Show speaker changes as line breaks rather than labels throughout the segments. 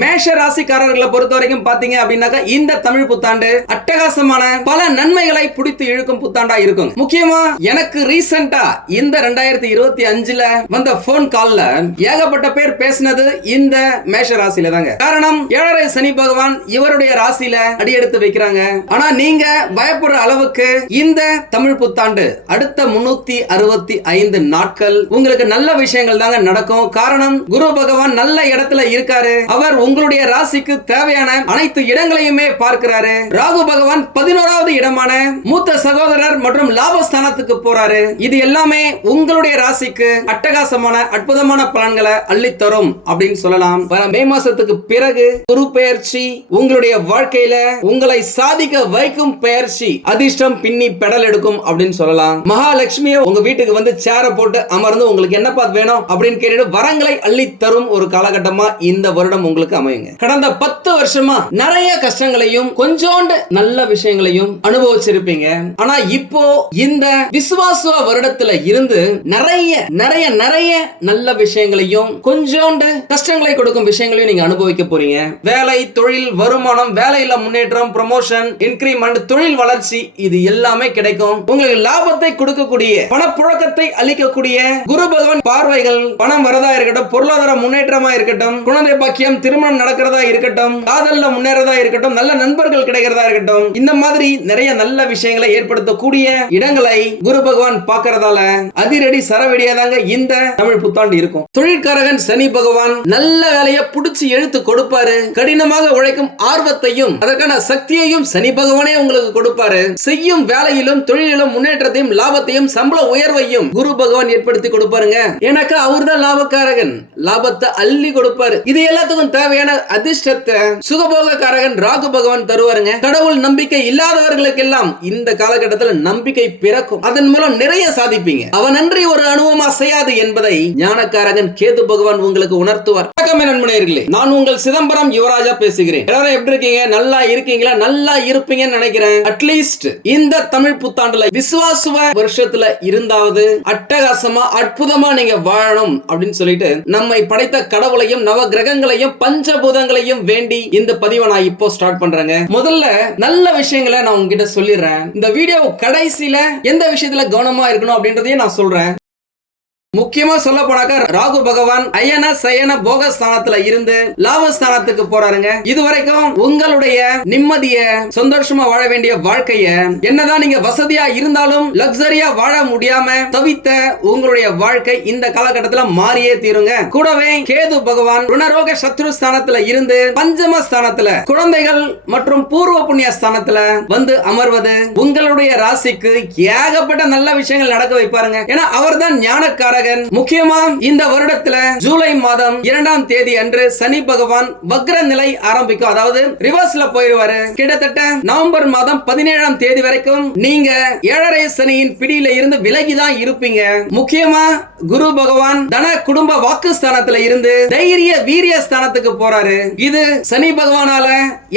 மேஷ ராசிக்காரர்களை பொறுத்த வரைக்கும் பாத்தீங்க அப்படின்னாக்கா இந்த தமிழ் புத்தாண்டு அட்டகாசமான பல நன்மைகளை பிடித்து இழுக்கும் புத்தாண்டா இருக்கும் முக்கியமா எனக்கு ரீசெண்டா இந்த ரெண்டாயிரத்தி இருபத்தி அஞ்சுல வந்த போன் கால்ல ஏகப்பட்ட பேர் பேசினது இந்த மேஷ ராசியில தாங்க காரணம் ஏழரை சனி பகவான் இவருடைய ராசியில அடியெடுத்து வைக்கிறாங்க ஆனா நீங்க பயப்படுற அளவுக்கு இந்த தமிழ் புத்தாண்டு அடுத்த முன்னூத்தி அறுபத்தி ஐந்து நாட்கள் உங்களுக்கு நல்ல விஷயங்கள் தாங்க நடக்கும் காரணம் குரு பகவான் நல்ல இடத்துல இருக்காரு அவர் உங்களுடைய ராசிக்கு தேவையான அனைத்து இடங்களையுமே பார்க்கிறாரு ராகு பகவான் பதினோராவது இடமான மூத்த சகோதரர் மற்றும் லாபஸ்தானத்துக்கு போறாரு இது எல்லாமே உங்களுடைய ராசிக்கு அட்டகாசமான அற்புதமான பலன்களை தரும் அப்படின்னு சொல்லலாம் வர மே மாசத்துக்கு பிறகு குரு பெயர்ச்சி உங்களுடைய வாழ்க்கையில உங்களை சாதிக்க வைக்கும் பெயர்ச்சி அதிர்ஷ்டம் பின்னி பெடல் எடுக்கும் அப்படின்னு சொல்லலாம் மகாலட்சுமிய உங்க வீட்டுக்கு வந்து சேர போட்டு அமர்ந்து உங்களுக்கு என்னப்பா வேணும் அப்படின்னு கேட்டுட்டு வரங்களை அள்ளி தரும் ஒரு காலகட்டமா இந்த வருடம் உங்களுக்கு உங்களுக்கு அமையுங்க கடந்த பத்து வருஷமா நிறைய கஷ்டங்களையும் கொஞ்சோண்டு நல்ல விஷயங்களையும் அனுபவிச்சிருப்பீங்க ஆனா இப்போ இந்த விசுவாச வருடத்துல இருந்து நிறைய நிறைய நிறைய நல்ல விஷயங்களையும் கொஞ்சோண்டு கஷ்டங்களை கொடுக்கும் விஷயங்களையும் நீங்க அனுபவிக்க போறீங்க வேலை தொழில் வருமானம் வேலையில முன்னேற்றம் ப்ரமோஷன் இன்கிரிமெண்ட் தொழில் வளர்ச்சி இது எல்லாமே கிடைக்கும் உங்களுக்கு லாபத்தை கொடுக்கக்கூடிய பணப்புழக்கத்தை அளிக்கக்கூடிய குரு பகவான் பார்வைகள் பணம் வரதா இருக்கட்டும் பொருளாதார முன்னேற்றமா இருக்கட்டும் குழந்தை பாக்கியம் திருமண திருமணம் நடக்கிறதா இருக்கட்டும் காதல்ல முன்னேறதா இருக்கட்டும் நல்ல நண்பர்கள் கிடைக்கிறதா இருக்கட்டும் இந்த மாதிரி நிறைய நல்ல விஷயங்களை ஏற்படுத்தக்கூடிய இடங்களை குரு பகவான் பாக்குறதால அதிரடி சரவெடியாதாங்க இந்த தமிழ் புத்தாண்டு இருக்கும் தொழிற்காரகன் சனி பகவான் நல்ல வேலையை புடிச்சு எழுத்து கொடுப்பாரு கடினமாக உழைக்கும் ஆர்வத்தையும் அதற்கான சக்தியையும் சனி பகவானே உங்களுக்கு கொடுப்பாரு செய்யும் வேலையிலும் தொழிலிலும் முன்னேற்றத்தையும் லாபத்தையும் சம்பள உயர்வையும் குரு பகவான் ஏற்படுத்தி கொடுப்பாருங்க எனக்கு அவர் தான் லாபக்காரகன் லாபத்தை அள்ளி கொடுப்பாரு இது எல்லாத்துக்கும் தேவை தேவையான அதிர்ஷ்டத்தை சுகபோக காரகன் ராகு பகவான் தருவாருங்க கடவுள் நம்பிக்கை இல்லாதவர்களுக்கெல்லாம் இந்த காலகட்டத்தில் நம்பிக்கை பிறக்கும் அதன் மூலம் நிறைய சாதிப்பீங்க அவன் நன்றி ஒரு அணுவம் அசையாது என்பதை ஞானக்காரகன் கேது பகவான் உங்களுக்கு உணர்த்துவார் நான் உங்கள் சிதம்பரம் யுவராஜா பேசுகிறேன் எல்லாரும் எப்படி இருக்கீங்க நல்லா இருக்கீங்களா நல்லா இருப்பீங்கன்னு நினைக்கிறேன் அட்லீஸ்ட் இந்த தமிழ் புத்தாண்டுல விசுவாசுவ வருஷத்துல இருந்தாவது அட்டகாசமா அற்புதமா நீங்க வாழணும் அப்படின்னு சொல்லிட்டு நம்மை படைத்த கடவுளையும் நவ கிரகங்களையும் பஞ்ச பஞ்சபூதங்களையும் வேண்டி இந்த பதிவை நான் இப்போ ஸ்டார்ட் பண்றேங்க முதல்ல நல்ல விஷயங்களை நான் உங்ககிட்ட சொல்லிடுறேன் இந்த வீடியோ கடைசியில எந்த விஷயத்துல கவனமா இருக்கணும் அப்படின்றதையும் நான் சொல்றேன் முக்கியமா சொல்ல போனாக்க ராகு பகவான் அயன சயன போக ஸ்தானத்துல இருந்து லாபஸ்தானத்துக்கு போறாருங்க இது வரைக்கும் உங்களுடைய நிம்மதிய சந்தோஷமா வாழ வேண்டிய வாழ்க்கைய என்னதான் நீங்க வசதியா இருந்தாலும் லக்ஸரியா வாழ முடியாம தவித்த உங்களுடைய வாழ்க்கை இந்த காலகட்டத்துல மாறியே தீருங்க கூடவே கேது பகவான் குணரோக சத்ரு ஸ்தானத்துல இருந்து பஞ்சம ஸ்தானத்துல குழந்தைகள் மற்றும் பூர்வ புண்ணிய ஸ்தானத்துல வந்து அமர்வது உங்களுடைய ராசிக்கு ஏகப்பட்ட நல்ல விஷயங்கள் நடக்க வைப்பாருங்க ஏன்னா அவர்தான் ஞானக்கார ஜாதகன் முக்கியமா இந்த வருடத்துல ஜூலை மாதம் இரண்டாம் தேதி அன்று சனி பகவான் வக்ர நிலை ஆரம்பிக்கும் அதாவது ரிவர்ஸ்ல போயிருவாரு கிட்டத்தட்ட நவம்பர் மாதம் பதினேழாம் தேதி வரைக்கும் நீங்க ஏழரை சனியின் பிடியில இருந்து விலகிதான் இருப்பீங்க முக்கியமா குரு பகவான் தன குடும்ப வாக்கு ஸ்தானத்துல இருந்து தைரிய வீரிய ஸ்தானத்துக்கு போறாரு இது சனி பகவானால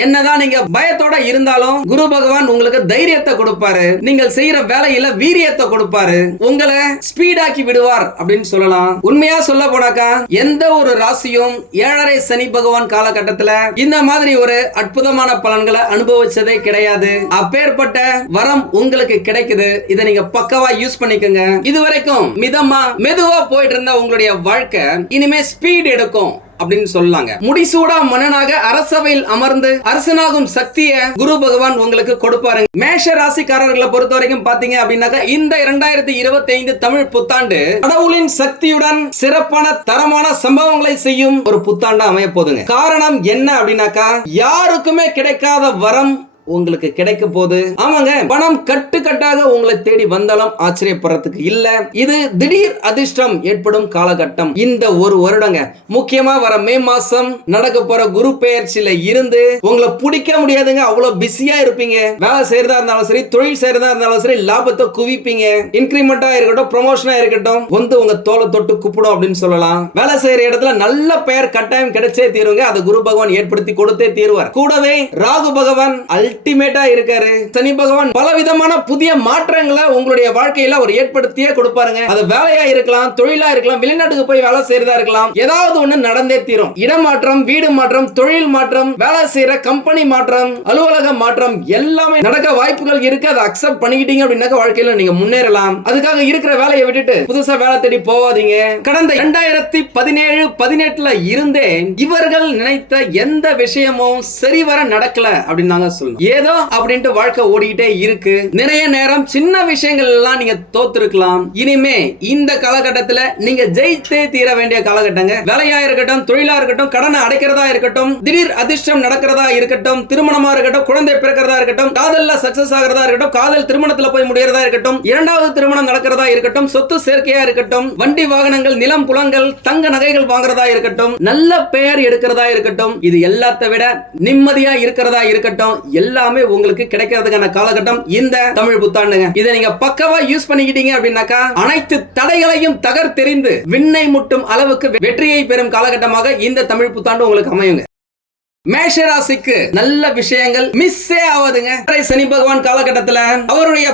என்னதான் நீங்க பயத்தோட இருந்தாலும் குரு பகவான் உங்களுக்கு தைரியத்தை கொடுப்பாரு நீங்கள் செய்யற வேலையில வீரியத்தை கொடுப்பாரு உங்களை ஸ்பீடாக்கி விடுவார் அப்படின்னு சொல்லலாம் உண்மையா சொல்ல போனாக்கா எந்த ஒரு ராசியும் ஏழரை சனி பகவான் காலகட்டத்துல இந்த மாதிரி ஒரு அற்புதமான பலன்களை அனுபவிச்சதே கிடையாது அப்பேற்பட்ட வரம் உங்களுக்கு கிடைக்குது இதை நீங்க பக்கவா யூஸ் பண்ணிக்கோங்க இது வரைக்கும் மிதமா மெதுவா போயிட்டு இருந்த உங்களுடைய வாழ்க்கை இனிமே ஸ்பீட் எடுக்கும் அப்படின்னு சொல்லாங்க முடிசூடா மன்னனாக அரசவையில் அமர்ந்து அரசனாகும் சக்தியை குரு பகவான் உங்களுக்கு கொடுப்பாருங்க மேஷ ராசிக்காரர்களை பொறுத்த வரைக்கும் பாத்தீங்க அப்படின்னாக்க இந்த இரண்டாயிரத்தி இருபத்தி ஐந்து தமிழ் புத்தாண்டு கடவுளின் சக்தியுடன் சிறப்பான தரமான சம்பவங்களை செய்யும் ஒரு புத்தாண்டா அமைய போதுங்க காரணம் என்ன அப்படின்னாக்கா யாருக்குமே கிடைக்காத வரம் உங்களுக்கு கிடைக்க போகுது ஆமாங்க பணம் கட்டுக்கட்டாக உங்களை தேடி வந்தாலும் ஆச்சரியப்படுறதுக்கு இல்ல இது திடீர் அதிர்ஷ்டம் ஏற்படும் காலகட்டம் இந்த ஒரு வருடங்க முக்கியமா வர மே மாசம் நடக்க போற குரு பெயர்ச்சியில இருந்து உங்களை பிடிக்க முடியாதுங்க அவ்வளவு பிஸியா இருப்பீங்க வேலை செய்யறதா இருந்தாலும் சரி தொழில் செய்யறதா இருந்தாலும் சரி லாபத்தை குவிப்பீங்க இன்கிரிமெண்டா இருக்கட்டும் ப்ரொமோஷனா இருக்கட்டும் வந்து உங்க தோலை தொட்டு கூப்பிடும் அப்படின்னு சொல்லலாம் வேலை செய்யற இடத்துல நல்ல பெயர் கட்டாயம் கிடைச்சே தீருங்க அதை குரு பகவான் ஏற்படுத்தி கொடுத்தே தீருவார் கூடவே ராகு பகவான் அல் அல்டிமேட்டா இருக்காரு சனி பகவான் பல விதமான புதிய மாற்றங்களை உங்களுடைய வாழ்க்கையில அவர் ஏற்படுத்தியே கொடுப்பாருங்க அது வேலையா இருக்கலாம் தொழிலா இருக்கலாம் வெளிநாட்டுக்கு போய் வேலை செய்யறதா இருக்கலாம் ஏதாவது ஒண்ணு நடந்தே தீரும் இடமாற்றம் வீடு மாற்றம் தொழில் மாற்றம் வேலை செய்யற கம்பெனி மாற்றம் அலுவலக மாற்றம் எல்லாமே நடக்க வாய்ப்புகள் இருக்கு அதை அக்செப்ட் பண்ணிக்கிட்டீங்க அப்படின்னாக்க வாழ்க்கையில நீங்க முன்னேறலாம் அதுக்காக இருக்கிற வேலையை விட்டுட்டு புதுசா வேலை தேடி போவாதீங்க கடந்த இரண்டாயிரத்தி பதினேழு பதினெட்டுல இருந்தே இவர்கள் நினைத்த எந்த விஷயமும் சரிவர நடக்கல அப்படின்னு தாங்க சொல்லணும் ஏதோ அப்படின்ட்டு வாழ்க்கை ஓடிக்கிட்டே இருக்கு நிறைய நேரம் சின்ன விஷயங்கள் எல்லாம் நீங்க தோத்துருக்கலாம் இனிமே இந்த காலகட்டத்துல நீங்க ஜெயித்தே தீர வேண்டிய காலகட்டங்க வேலையா இருக்கட்டும் தொழிலா இருக்கட்டும் கடனை அடைக்கிறதா இருக்கட்டும் திடீர் அதிர்ஷ்டம் நடக்கிறதா இருக்கட்டும் திருமணமா இருக்கட்டும் குழந்தை பிறக்கிறதா இருக்கட்டும் காதல்ல சக்சஸ் ஆகிறதா இருக்கட்டும் காதல் திருமணத்துல போய் முடியறதா இருக்கட்டும் இரண்டாவது திருமணம் நடக்கிறதா இருக்கட்டும் சொத்து சேர்க்கையா இருக்கட்டும் வண்டி வாகனங்கள் நிலம் புலங்கள் தங்க நகைகள் வாங்குறதா இருக்கட்டும் நல்ல பெயர் எடுக்கிறதா இருக்கட்டும் இது எல்லாத்த விட நிம்மதியா இருக்கிறதா இருக்கட்டும் எல்லா எல்லாமே உங்களுக்கு கிடைக்கிறதுக்கான காலகட்டம் இந்த தமிழ் புத்தாண்டுங்க இதை நீங்க பக்கவா யூஸ் பண்ணிக்கிட்டீங்க அப்படின்னாக்கா அனைத்து தடைகளையும் தகர்த்தெறிந்து விண்ணை முட்டும் அளவுக்கு வெற்றியை பெறும் காலகட்டமாக இந்த தமிழ் புத்தாண்டு உங்களுக்கு அமையுங்க மேஷராசிக்கு நல்ல விஷயங்கள் மிஸ்ஸே ஆவாதுங்க சனி பகவான் காலகட்டத்துல அவருடைய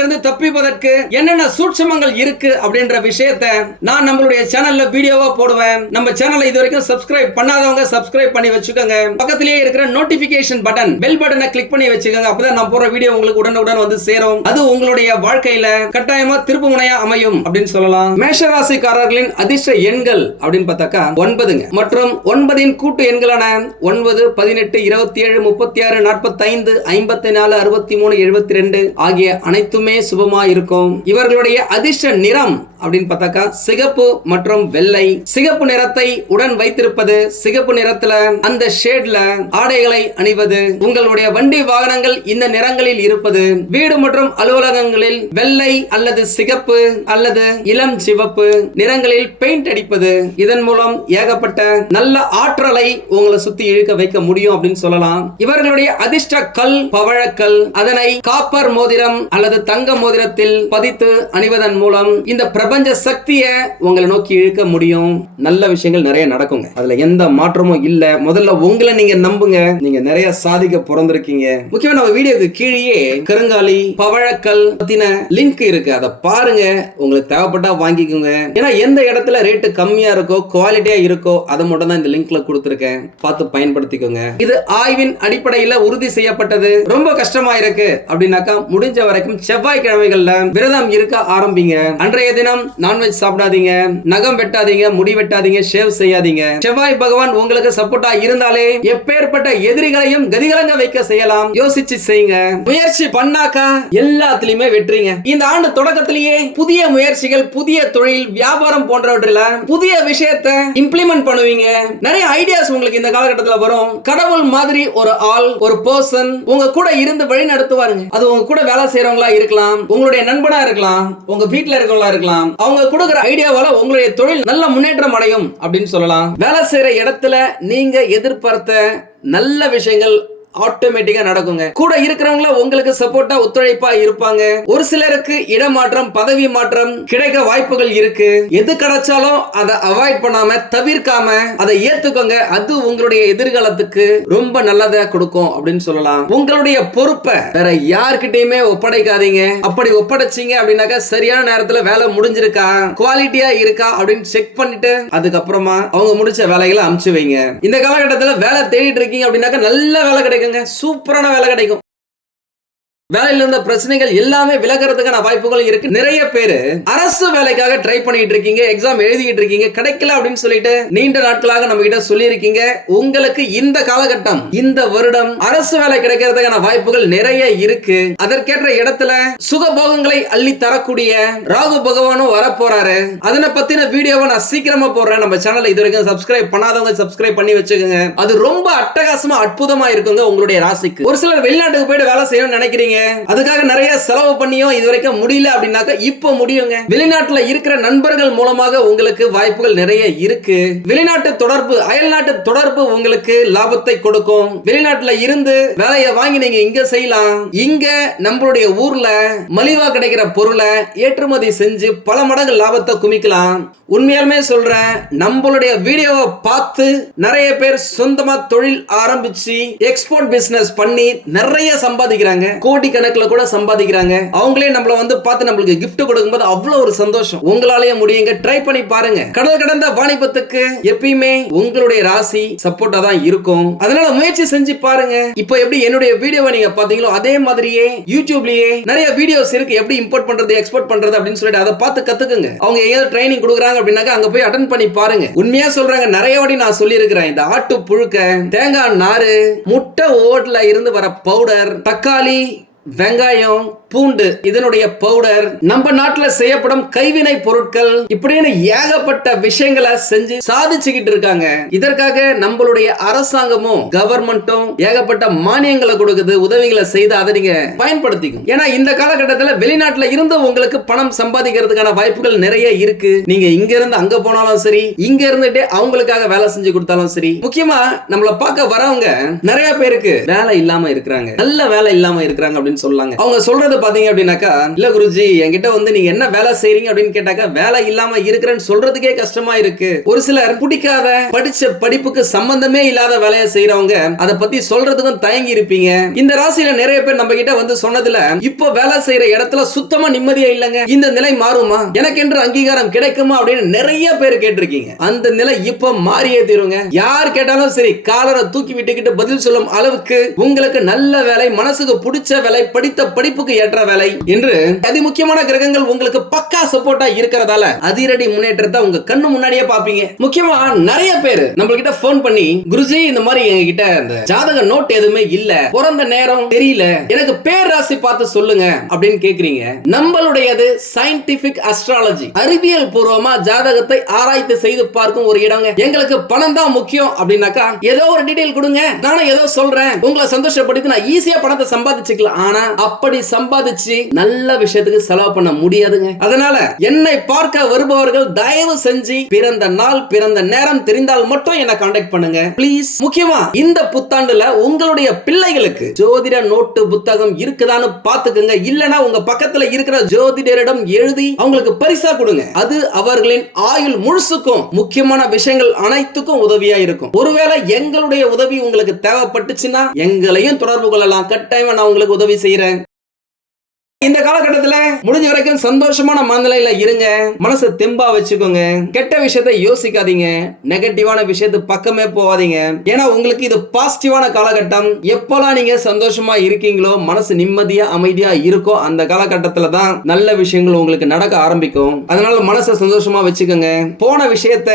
இருந்து தப்பிப்பதற்கு என்னென்ன சூட்சமங்கள் இருக்கு அப்படின்ற விஷயத்த நான் நம்மளுடைய சேனல்ல வீடியோவா போடுவேன் நம்ம சேனலை இது வரைக்கும் சப்ஸ்கிரைப் பண்ணாதவங்க சப்ஸ்கிரைப் பண்ணி வச்சுக்கோங்க பக்கத்திலேயே இருக்கிற நோட்டிபிகேஷன் பட்டன் பெல் பட்டனை கிளிக் பண்ணி வச்சுக்கோங்க அப்பதான் நான் போற வீடியோ உங்களுக்கு உடனுக்குடன் வந்து சேரும் அது உங்களுடைய வாழ்க்கையில கட்டாயமா திருப்பு முனையா அமையும் அப்படின்னு சொல்லலாம் மேஷராசிக்காரர்களின் அதிர்ஷ்ட எண்கள் அப்படின்னு பார்த்தாக்கா ஒன்பதுங்க மற்றும் ஒன்பதின் கூட்டு எண்களான ஒன்பது ஒன்பது பதினெட்டு இருபத்தி ஏழு முப்பத்தி ஆறு நாற்பத்தைந்து ஐம்பத்தி நாலு அறுபத்தி மூணு எழுபத்தி ரெண்டு ஆகிய அனைத்துமே சுபமா இருக்கும் இவர்களுடைய அதிர்ஷ்ட நிறம் அப்படின்னு பார்த்தாக்கா சிகப்பு மற்றும் வெள்ளை சிகப்பு நிறத்தை உடன் வைத்திருப்பது சிகப்பு நிறத்துல அந்த ஷேட்ல ஆடைகளை அணிவது உங்களுடைய வண்டி வாகனங்கள் இந்த நிறங்களில் இருப்பது வீடு மற்றும் அலுவலகங்களில் வெள்ளை அல்லது சிகப்பு அல்லது இளம் சிவப்பு நிறங்களில் பெயிண்ட் அடிப்பது இதன் மூலம் ஏகப்பட்ட நல்ல ஆற்றலை உங்களை சுத்தி இழுக்க வைக்க முடியும் அப்படின்னு சொல்லலாம் இவர்களுடைய அதிர்ஷ்ட கல் பவழக்கல் அதனை காப்பர் மோதிரம் அல்லது தங்க மோதிரத்தில் பதித்து அணிவதன் மூலம் இந்த பிரபஞ்ச சக்தியை உங்களை நோக்கி இழுக்க முடியும் நல்ல விஷயங்கள் நிறைய நடக்குங்க அதுல எந்த மாற்றமும் இல்ல முதல்ல உங்களை நீங்க நம்புங்க நீங்க நிறைய சாதிக்க பிறந்திருக்கீங்க முக்கியமா நம்ம வீடியோக்கு கீழே கருங்காலி பவழக்கல் பத்தின லிங்க் இருக்கு அதை பாருங்க உங்களுக்கு தேவைப்பட்டா வாங்கிக்கோங்க ஏன்னா எந்த இடத்துல ரேட்டு கம்மியா இருக்கோ குவாலிட்டியா இருக்கோ அதை மட்டும் தான் இந்த லிங்க்ல கொடுத்துருக்கேன் பார்த்து பயன்படுத்த பயன்படுத்திக்கோங்க இது ஆய்வின் அடிப்படையில உறுதி செய்யப்பட்டது ரொம்ப கஷ்டமா இருக்கு அப்படின்னாக்கா முடிஞ்ச வரைக்கும் செவ்வாய்க்கிழமைகள்ல விரதம் இருக்க ஆரம்பிங்க அன்றைய தினம் நான்வெஜ் சாப்பிடாதீங்க நகம் வெட்டாதீங்க முடி வெட்டாதீங்க ஷேவ் செய்யாதீங்க செவ்வாய் பகவான் உங்களுக்கு சப்போர்ட்டா இருந்தாலே எப்பேற்பட்ட எதிரிகளையும் கதிகலங்க வைக்க செய்யலாம் யோசிச்சு செய்யுங்க முயற்சி பண்ணாக்கா எல்லாத்திலயுமே வெற்றிங்க இந்த ஆண்டு தொடக்கத்திலேயே புதிய முயற்சிகள் புதிய தொழில் வியாபாரம் போன்றவற்றில புதிய விஷயத்தை இம்ப்ளிமெண்ட் பண்ணுவீங்க நிறைய ஐடியாஸ் உங்களுக்கு இந்த காலகட்டத்தில் வரும் அப்புறம் கடவுள் மாதிரி ஒரு ஆள் ஒரு பர்சன் உங்க கூட இருந்து வழி நடத்துவாருங்க அது உங்க கூட வேலை செய்யறவங்களா இருக்கலாம் உங்களுடைய நண்பனா இருக்கலாம் உங்க வீட்டுல இருக்கவங்களா இருக்கலாம் அவங்க கொடுக்குற ஐடியாவால உங்களுடைய தொழில் நல்ல முன்னேற்றம் அடையும் அப்படின்னு சொல்லலாம் வேலை செய்யற இடத்துல நீங்க எதிர்பார்த்த நல்ல விஷயங்கள் ஆட்டோமேட்டிக்கா நடக்குங்க கூட இருக்கிறவங்கள உங்களுக்கு சப்போர்ட்டா ஒத்துழைப்பா இருப்பாங்க ஒரு சிலருக்கு இடமாற்றம் பதவி மாற்றம் கிடைக்க வாய்ப்புகள் இருக்கு எது கிடைச்சாலும் அதை அவாய்ட் பண்ணாம தவிர்க்காம அதை ஏத்துக்கோங்க அது உங்களுடைய எதிர்காலத்துக்கு ரொம்ப நல்லதா கொடுக்கும் அப்படின்னு சொல்லலாம் உங்களுடைய பொறுப்பை வேற யாருக்கிட்டயுமே ஒப்படைக்காதீங்க அப்படி ஒப்படைச்சீங்க அப்படின்னாக்கா சரியான நேரத்துல வேலை முடிஞ்சிருக்கா குவாலிட்டியா இருக்கா அப்படின்னு செக் பண்ணிட்டு அதுக்கப்புறமா அவங்க முடிச்ச வேலைகளை அமுச்சு வைங்க இந்த காலகட்டத்தில் வேலை தேடிட்டு இருக்கீங்க அப்படின்னாக்கா நல்ல வேலை கிடைக்கும் கேட்டுக்கோங்க சூப்பரான வேலை கிடைக்கும் வேலையில் இருந்த பிரச்சனைகள் எல்லாமே விலகிறதுக்கான வாய்ப்புகள் இருக்கு நிறைய பேரு அரசு வேலைக்காக ட்ரை பண்ணிட்டு இருக்கீங்க எக்ஸாம் எழுதிட்டு இருக்கீங்க கிடைக்கல அப்படின்னு சொல்லிட்டு நீண்ட நாட்களாக நம்ம கிட்ட சொல்லியிருக்கீங்க உங்களுக்கு இந்த காலகட்டம் இந்த வருடம் அரசு வேலை கிடைக்கிறதுக்கான வாய்ப்புகள் நிறைய இருக்கு அதற்கேற்ற இடத்துல சுகபோகங்களை அள்ளி தரக்கூடிய ராகு பகவானும் வரப்போறாரு அதனை பத்தின வீடியோவை நான் சீக்கிரமா போடுறேன் நம்ம சேனல் இது வரைக்கும் சப்ஸ்கிரைப் பண்ணாதவங்க சப்ஸ்கிரைப் பண்ணி வச்சுக்கோங்க அது ரொம்ப அட்டகாசமா அற்புதமா இருக்குங்க உங்களுடைய ராசிக்கு ஒரு சிலர் வெளிநாட்டுக்கு போயிட்டு வேலை செய்யணும்னு நினைக்கிறீங்க அதுக்காக நிறைய செலவு பண்ணியும் இது வரைக்கும் முடியல அப்படின்னாக்க இப்போ முடியுங்க வெளிநாட்டுல இருக்கிற நண்பர்கள் மூலமாக உங்களுக்கு வாய்ப்புகள் நிறைய இருக்கு வெளிநாட்டு தொடர்பு அயல்நாட்டு தொடர்பு உங்களுக்கு லாபத்தை கொடுக்கும் வெளிநாட்டுல இருந்து வேலையை வாங்கி நீங்க இங்க செய்யலாம் இங்க நம்மளுடைய ஊர்ல மலிவா கிடைக்கிற பொருளை ஏற்றுமதி செஞ்சு பல மடங்கு லாபத்தை குமிக்கலாம் உண்மையாலுமே சொல்றேன் நம்மளுடைய வீடியோவை பார்த்து நிறைய பேர் சொந்தமா தொழில் ஆரம்பிச்சு எக்ஸ்போர்ட் பிசினஸ் பண்ணி நிறைய சம்பாதிக்கிறாங்க கோடி கோடி கணக்கில் கூட சம்பாதிக்கிறாங்க அவங்களே நம்மள வந்து பார்த்து நம்மளுக்கு கிஃப்ட் கொடுக்கும்போது அவ்வளோ ஒரு சந்தோஷம் உங்களாலேயே முடியுங்க ட்ரை பண்ணி பாருங்க கடல் கடந்த வாணிபத்துக்கு எப்பயுமே உங்களுடைய ராசி சப்போர்ட்டா தான் இருக்கும் அதனால முயற்சி செஞ்சு பாருங்க இப்போ எப்படி என்னுடைய வீடியோவை நீங்க பாத்தீங்களோ அதே மாதிரியே யூடியூப்லயே நிறைய வீடியோஸ் இருக்கு எப்படி இம்போர்ட் பண்றது எக்ஸ்போர்ட் பண்றது அப்படின்னு சொல்லிட்டு அதை பார்த்து கத்துக்குங்க அவங்க ஏதாவது ட்ரைனிங் கொடுக்குறாங்க அப்படின்னாக்க அங்க போய் அட்டன் பண்ணி பாருங்க உண்மையா சொல்றாங்க நிறைய வாடி நான் இருக்கிறேன் இந்த ஆட்டு புழுக்க தேங்காய் நாறு முட்டை ஓட்ல இருந்து வர பவுடர் தக்காளி வெங்காயம் பூண்டு இதனுடைய பவுடர் நம்ம நாட்டுல செய்யப்படும் கைவினை பொருட்கள் இப்படின்னு ஏகப்பட்ட விஷயங்களை செஞ்சு சாதிச்சுக்கிட்டு இருக்காங்க இதற்காக நம்மளுடைய அரசாங்கமும் கவர்மெண்ட்டும் ஏகப்பட்ட மானியங்களை கொடுக்குது உதவிகளை செய்து அதை நீங்க பயன்படுத்திக்கும் ஏன்னா இந்த காலகட்டத்தில் வெளிநாட்டுல இருந்து உங்களுக்கு பணம் சம்பாதிக்கிறதுக்கான வாய்ப்புகள் நிறைய இருக்கு நீங்க இங்க இருந்து அங்க போனாலும் சரி இங்க இருந்துட்டே அவங்களுக்காக வேலை செஞ்சு கொடுத்தாலும் சரி முக்கியமா நம்மள பார்க்க வரவங்க நிறைய பேருக்கு வேலை இல்லாம இருக்கிறாங்க நல்ல வேலை இல்லாம இருக்கிறாங்க அப்படின்னு சொல்லாங்க அவங்க சொல்றது பாத்தீங்க அப்படின்னாக்கா இல்ல குருஜி என்கிட்ட வந்து நீங்க என்ன வேலை செய்றீங்க அப்படின்னு கேட்டாக்கா வேலை இல்லாம இருக்கிறேன்னு சொல்றதுக்கே கஷ்டமா இருக்கு ஒரு சிலர் பிடிக்காத படிச்ச படிப்புக்கு சம்பந்தமே இல்லாத வேலையை செய்யறவங்க அதை பத்தி சொல்றதுக்கும் தயங்கி இருப்பீங்க இந்த ராசியில நிறைய பேர் நம்ம கிட்ட வந்து சொன்னதுல இப்போ வேலை செய்யற இடத்துல சுத்தமா நிம்மதியா இல்லைங்க இந்த நிலை மாறுமா எனக்கு என்று அங்கீகாரம் கிடைக்குமா அப்படின்னு நிறைய பேர் கேட்டிருக்கீங்க அந்த நிலை இப்போ மாறியே தீருங்க யார் கேட்டாலும் சரி காலரை தூக்கி விட்டுக்கிட்டு பதில் சொல்லும் அளவுக்கு உங்களுக்கு நல்ல வேலை மனசுக்கு பிடிச்ச வேலை படித்த படிப்புக்கு ஏற்ற வேலை அதி முக்கியமான கிரகங்கள் உங்களுக்கு பக்கா சப்போர்ட்டா இருக்கிறதால அதிரடி முன்னேற்றத்தை உங்க கண்ணு முன்னாடியே பாப்பீங்க முக்கியமா நிறைய பேர் போன் பண்ணி குருஜி இந்த மாதிரி ஜாதக நோட் எதுவுமே இல்ல பிறந்த நேரம் தெரியல எனக்கு பேர் ராசி பார்த்து சொல்லுங்க அப்படின்னு கேக்குறீங்க நம்மளுடையது சயின்டிபிக் அஸ்ட்ராலஜி அறிவியல் பூர்வமா ஜாதகத்தை ஆராய்ச்சி செய்து பார்க்கும் ஒரு இடம் எங்களுக்கு பணம் தான் முக்கியம் அப்படின்னாக்கா ஏதோ ஒரு டீடைல் கொடுங்க நானும் ஏதோ சொல்றேன் உங்களை சந்தோஷப்படுத்தி நான் ஈஸியா பணத்தை சம்பாதிச்சுக்கலாம் ஆனா அப்படி சம்பாதிச்சு நல்ல விஷயத்துக்கு செலவு பண்ண முடியாதுங்க அதனால என்னை பார்க்க வருபவர்கள் தயவு செஞ்சு பிறந்த நாள் பிறந்த நேரம் தெரிந்தால் மட்டும் என்ன கான்டாக்ட் பண்ணுங்க பிளீஸ் முக்கியமா இந்த புத்தாண்டுல உங்களுடைய பிள்ளைகளுக்கு ஜோதிட நோட்டு புத்தகம் இருக்குதான்னு பாத்துக்கோங்க இல்லனா உங்க பக்கத்துல இருக்கிற ஜோதிடரிடம் எழுதி அவங்களுக்கு பரிசா கொடுங்க அது அவர்களின் ஆயுள் முழுசுக்கும் முக்கியமான விஷயங்கள் அனைத்துக்கும் உதவியா இருக்கும் ஒருவேளை எங்களுடைய உதவி உங்களுக்கு தேவைப்பட்டுச்சுன்னா எங்களையும் தொடர்பு கொள்ளலாம் கட்டாயமா நான் உங்களுக்கு உதவி செய்யறேன் இந்த காலகட்டத்துல முடிஞ்ச வரைக்கும் சந்தோஷமான மனநிலையில இருங்க மனசை தெம்பா வச்சுக்கோங்க கெட்ட விஷயத்த யோசிக்காதீங்க நெகட்டிவான விஷயத்து பக்கமே போகாதீங்க ஏன்னா உங்களுக்கு இது பாசிட்டிவான காலகட்டம் எப்பெல்லாம் நீங்க சந்தோஷமா இருக்கீங்களோ மனசு நிம்மதியா அமைதியா இருக்கோ அந்த காலகட்டத்துல தான் நல்ல விஷயங்கள் உங்களுக்கு நடக்க ஆரம்பிக்கும் அதனால மனசை சந்தோஷமா வச்சுக்கோங்க போன விஷயத்த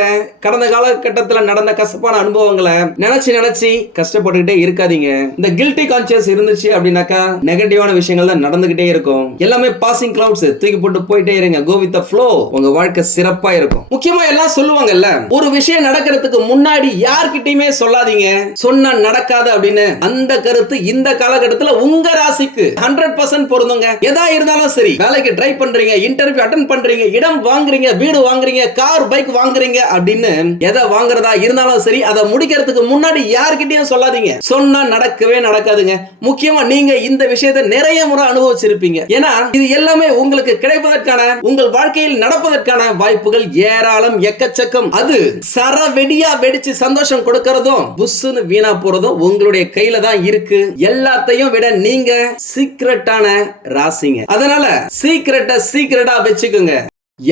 கடந்த காலகட்டத்துல நடந்த கசப்பான அனுபவங்களை நினைச்சு நினைச்சு கஷ்டப்பட்டுக்கிட்டே இருக்காதீங்க இந்த கில்ட்டி கான்சியஸ் இருந்துச்சு அப்படின்னாக்கா நெகட்டிவான விஷயங்கள் தான் நடந்துகிட்டே இருக்கும் இருக்கும் எல்லாமே பாசிங் கிளவுட்ஸ் தூக்கி போட்டு போயிட்டே இருங்க கோ வித் ஃப்ளோ உங்க வாழ்க்கை சிறப்பா இருக்கும் முக்கியமா எல்லாம் சொல்லுவாங்கல்ல ஒரு விஷயம் நடக்கிறதுக்கு முன்னாடி யார்கிட்டயுமே சொல்லாதீங்க சொன்னா நடக்காது அப்படின்னு அந்த கருத்து இந்த காலகட்டத்துல உங்க ராசிக்கு ஹண்ட்ரட் பர்சன்ட் பொருந்துங்க எதா இருந்தாலும் சரி வேலைக்கு ட்ரை பண்றீங்க இன்டர்வியூ அட்டன் பண்றீங்க இடம் வாங்குறீங்க வீடு வாங்குறீங்க கார் பைக் வாங்குறீங்க அப்படின்னு எதை வாங்குறதா இருந்தாலும் சரி அதை முடிக்கிறதுக்கு முன்னாடி யார்கிட்டயும் சொல்லாதீங்க சொன்னா நடக்கவே நடக்காதுங்க முக்கியமா நீங்க இந்த விஷயத்தை நிறைய முறை அனுபவிச்சிருப்பீங்க ஏன்னா இது எல்லாமே உங்களுக்கு கிடைப்பதற்கான உங்கள் வாழ்க்கையில் நடப்பதற்கான வாய்ப்புகள் ஏராளம் எக்கச்சக்கம் அது சரவெடியா வெடிச்சு சந்தோஷம் கொடுக்கறதும் புஷ்ஷுன்னு வீணா போறதும் உங்களுடைய கையில தான் இருக்கு எல்லாத்தையும் விட நீங்க சீக்கிரட்டான ராசிங்க அதனால சீக்கிரட்டை சீக்கிரட்டா வச்சுக்கோங்க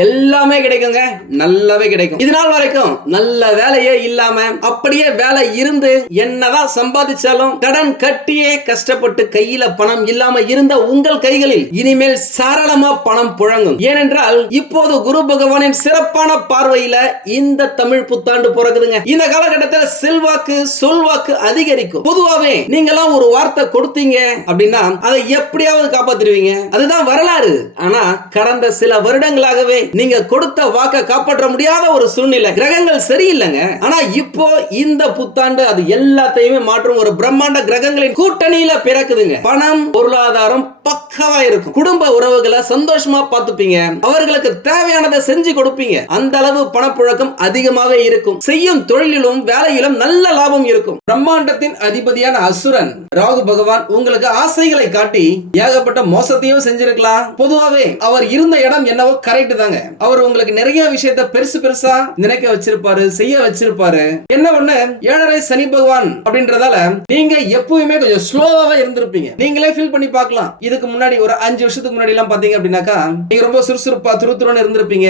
எல்லாமே கிடைக்குங்க நல்லாவே கிடைக்கும் இது நாள் வரைக்கும் நல்ல வேலையே இல்லாம அப்படியே வேலை இருந்து என்னதான் சம்பாதிச்சாலும் கடன் கட்டியே கஷ்டப்பட்டு கையில பணம் இல்லாம இருந்த உங்கள் கைகளில் இனிமேல் சரளமா பணம் புழங்கும் ஏனென்றால் இப்போது குரு பகவானின் சிறப்பான பார்வையில இந்த தமிழ் புத்தாண்டு பிறகுதுங்க இந்த காலகட்டத்தில் செல்வாக்கு சொல்வாக்கு அதிகரிக்கும் பொதுவாவே நீங்களாம் ஒரு வார்த்தை கொடுத்தீங்க அப்படின்னா அதை எப்படியாவது காப்பாத்திருவீங்க அதுதான் வரலாறு ஆனா கடந்த சில வருடங்களாகவே ஆண்டவரே நீங்க கொடுத்த வாக்க காப்பாற்ற முடியாத ஒரு சூழ்நிலை கிரகங்கள் சரியில்லைங்க ஆனா இப்போ இந்த புத்தாண்டு அது எல்லாத்தையுமே மாற்றும் ஒரு பிரம்மாண்ட கிரகங்களின் கூட்டணியில பிறக்குதுங்க பணம் பொருளாதாரம் பக்கவா இருக்கும் குடும்ப உறவுகளை சந்தோஷமா பார்த்துப்பீங்க அவர்களுக்கு தேவையானதை செஞ்சு கொடுப்பீங்க அந்த அளவு பணப்புழக்கம் அதிகமாவே இருக்கும் செய்யும் தொழிலும் வேலையிலும் நல்ல லாபம் இருக்கும் பிரம்மாண்டத்தின் அதிபதியான அசுரன் ராகு பகவான் உங்களுக்கு ஆசைகளை காட்டி ஏகப்பட்ட மோசத்தையும் செஞ்சிருக்கலாம் பொதுவாகவே அவர் இருந்த இடம் என்னவோ கரெக்ட் தாங்க அவர் உங்களுக்கு நிறைய விஷயத்த பெருசு பெருசா நினைக்க வச்சிருப்பாரு செய்ய வச்சிருப்பாரு என்ன ஒண்ணு ஏழரை சனி பகவான் அப்படின்றதால நீங்க எப்பவுமே கொஞ்சம் ஸ்லோவாவே இருந்திருப்பீங்க நீங்களே ஃபீல் பண்ணி பார்க்கலாம் இது இதுக்கு முன்னாடி ஒரு அஞ்சு வருஷத்துக்கு முன்னாடி எல்லாம் பாத்தீங்க அப்படின்னாக்கா நீங்க ரொம்ப சுறுசுறுப்பா துருத்துறோன்னு இருந்திருப்பீங்க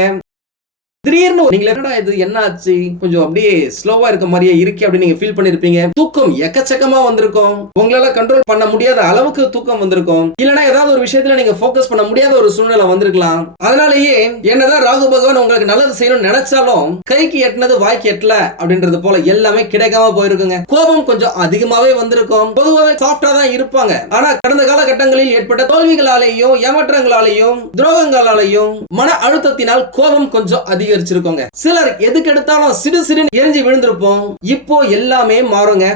திடீர்னு நீங்க என்னடா இது என்னாச்சு கொஞ்சம் அப்படியே ஸ்லோவா இருக்க மாதிரியே இருக்கு அப்படின்னு நீங்க ஃபீல் பண்ணிருப்பீங்க தூக்கம் எக்கச்சக்கமா வந்திருக்கும் உங்களால கண்ட்ரோல் பண்ண முடியாத அளவுக்கு தூக்கம் வந்திருக்கும் இல்லைன்னா ஏதாவது ஒரு விஷயத்துல நீங்க ஃபோக்கஸ் பண்ண முடியாத ஒரு சூழ்நிலை வந்திருக்கலாம் அதனாலயே என்னதான் ராகு பகவான் உங்களுக்கு நல்லது செய்யணும்னு நினைச்சாலும் கைக்கு எட்டினது வாய்க்கு எட்டல அப்படின்றது போல எல்லாமே கிடைக்காம போயிருக்குங்க கோபம் கொஞ்சம் அதிகமாவே வந்திருக்கும் பொதுவாக சாஃப்டா தான் இருப்பாங்க ஆனா கடந்த காலகட்டங்களில் ஏற்பட்ட தோல்விகளாலேயும் ஏமாற்றங்களாலேயும் துரோகங்களாலேயும் மன அழுத்தத்தினால் கோபம் கொஞ்சம் அதிகம் அதிகரிச்சிருக்கோங்க சிலர் எதுக்கு எடுத்தாலும் சிடு சிடுன்னு எரிஞ்சு விழுந்திருப்போம் இப்போ எல்லாமே மாறுங்க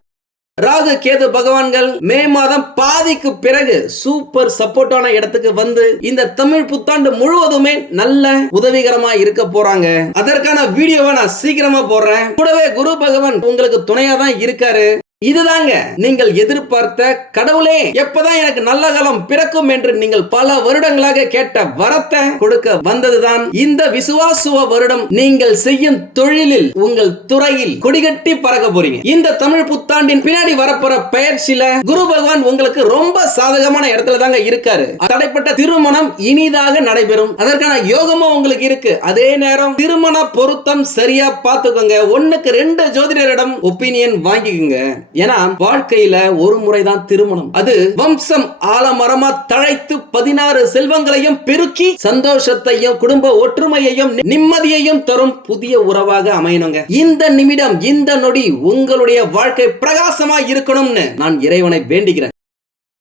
ராகு கேது பகவான்கள் மே மாதம் பாதிக்கு பிறகு சூப்பர் சப்போர்ட்டான இடத்துக்கு வந்து இந்த தமிழ் புத்தாண்டு முழுவதுமே நல்ல உதவிகரமா இருக்க போறாங்க அதற்கான வீடியோவை நான் சீக்கிரமா போடுறேன் கூடவே குரு பகவான் உங்களுக்கு துணையா தான் இருக்காரு இதுதாங்க நீங்கள் எதிர்பார்த்த கடவுளே எப்பதான் எனக்கு நல்ல காலம் பிறக்கும் என்று நீங்கள் பல வருடங்களாக கேட்ட வரத்தை கொடுக்க வந்ததுதான் இந்த விசுவாசுவ வருடம் நீங்கள் செய்யும் தொழிலில் உங்கள் துறையில் கொடிகட்டி பறக்க போறீங்க இந்த தமிழ் புத்தாண்டின் பின்னாடி வரப்போற பயிற்சியில குரு பகவான் உங்களுக்கு ரொம்ப சாதகமான இடத்துல தாங்க இருக்காரு தடைப்பட்ட திருமணம் இனிதாக நடைபெறும் அதற்கான யோகமும் உங்களுக்கு இருக்கு அதே நேரம் திருமண பொருத்தம் சரியா பார்த்துக்கோங்க ஒண்ணுக்கு ரெண்டு ஜோதிடரிடம் ஒப்பீனியன் வாங்கிக்கோங்க ஏன்னா வாழ்க்கையில ஒரு முறைதான் திருமணம் அது வம்சம் ஆலமரமா தழைத்து பதினாறு செல்வங்களையும் பெருக்கி சந்தோஷத்தையும் குடும்ப ஒற்றுமையையும் நிம்மதியையும் தரும் புதிய உறவாக அமையணுங்க இந்த நிமிடம் இந்த நொடி உங்களுடைய வாழ்க்கை பிரகாசமா இருக்கணும்னு நான் இறைவனை வேண்டுகிறேன்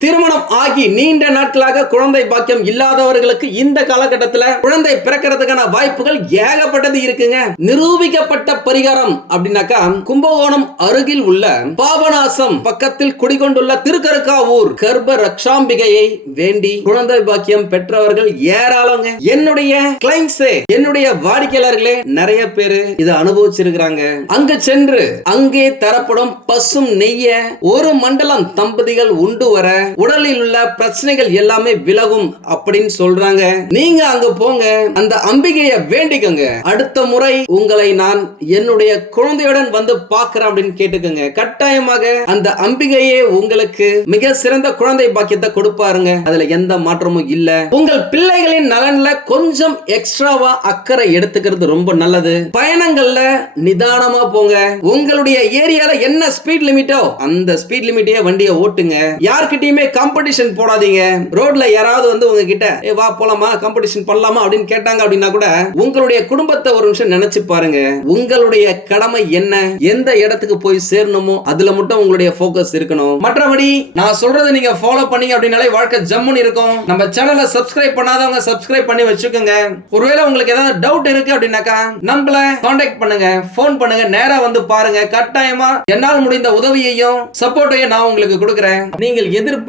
திருமணம் ஆகி நீண்ட நாட்களாக குழந்தை பாக்கியம் இல்லாதவர்களுக்கு இந்த காலகட்டத்துல குழந்தை பிறக்கிறதுக்கான வாய்ப்புகள் ஏகப்பட்டது இருக்குங்க நிரூபிக்கப்பட்ட பரிகாரம் அப்படின்னாக்கா கும்பகோணம் அருகில் உள்ள பாபநாசம் பக்கத்தில் குடிகொண்டுள்ள திருக்கருக்காவூர் கர்ப்ப ரக்ஷாம்பிகையை வேண்டி குழந்தை பாக்கியம் பெற்றவர்கள் ஏராளங்க என்னுடைய கிளைண்ட்ஸே என்னுடைய வாடிக்கையாளர்களே நிறைய பேரு இதை அனுபவிச்சிருக்கிறாங்க அங்கு சென்று அங்கே தரப்படும் பசும் நெய்ய ஒரு மண்டலம் தம்பதிகள் உண்டு வர உடலில் உள்ள பிரச்சனைகள் எல்லாமே விலகும் அப்படின்னு சொல்றாங்க நீங்க அங்க போங்க அந்த அம்பிகைய வேண்டிக்கங்க அடுத்த முறை உங்களை நான் என்னுடைய குழந்தையுடன் வந்து பாக்குறேன் அப்படின்னு கேட்டுக்கோங்க கட்டாயமாக அந்த அம்பிகையே உங்களுக்கு மிக சிறந்த குழந்தை பாக்கியத்தை கொடுப்பாருங்க அதுல எந்த மாற்றமும் இல்ல உங்கள் பிள்ளைகளின் நலன்ல கொஞ்சம் எக்ஸ்ட்ராவா அக்கறை எடுத்துக்கிறது ரொம்ப நல்லது பயணங்கள்ல நிதானமா போங்க உங்களுடைய ஏரியால என்ன ஸ்பீட் லிமிட்டோ அந்த ஸ்பீட் லிமிட்டே வண்டியை ஓட்டுங்க யார்கிட்டயுமே இனிமே காம்படிஷன் போடாதீங்க ரோட்ல யாராவது வந்து உங்ககிட்ட ஏ வா போலாமா காம்படிஷன் பண்ணலாமா அப்படின்னு கேட்டாங்க அப்படின்னா கூட உங்களுடைய குடும்பத்தை ஒரு நிமிஷம் நினைச்சு பாருங்க உங்களுடைய கடமை என்ன எந்த இடத்துக்கு போய் சேரணுமோ அதுல மட்டும் உங்களுடைய போக்கஸ் இருக்கணும் மற்றபடி நான் சொல்றதை நீங்க ஃபாலோ பண்ணீங்க அப்படின்னாலே வாழ்க்கை ஜம்முன்னு இருக்கும் நம்ம சேனலை சப்ஸ்கிரைப் பண்ணாதவங்க சப்ஸ்கிரைப் பண்ணி வச்சுக்கோங்க ஒருவேளை உங்களுக்கு ஏதாவது டவுட் இருக்கு அப்படின்னாக்கா நம்மள கான்டாக்ட் பண்ணுங்க ஃபோன் பண்ணுங்க நேரா வந்து பாருங்க கட்டாயமா என்னால் முடிந்த உதவியையும் சப்போர்ட்டையும் நான் உங்களுக்கு கொடுக்குறேன் நீங்கள் எதிர்ப்பு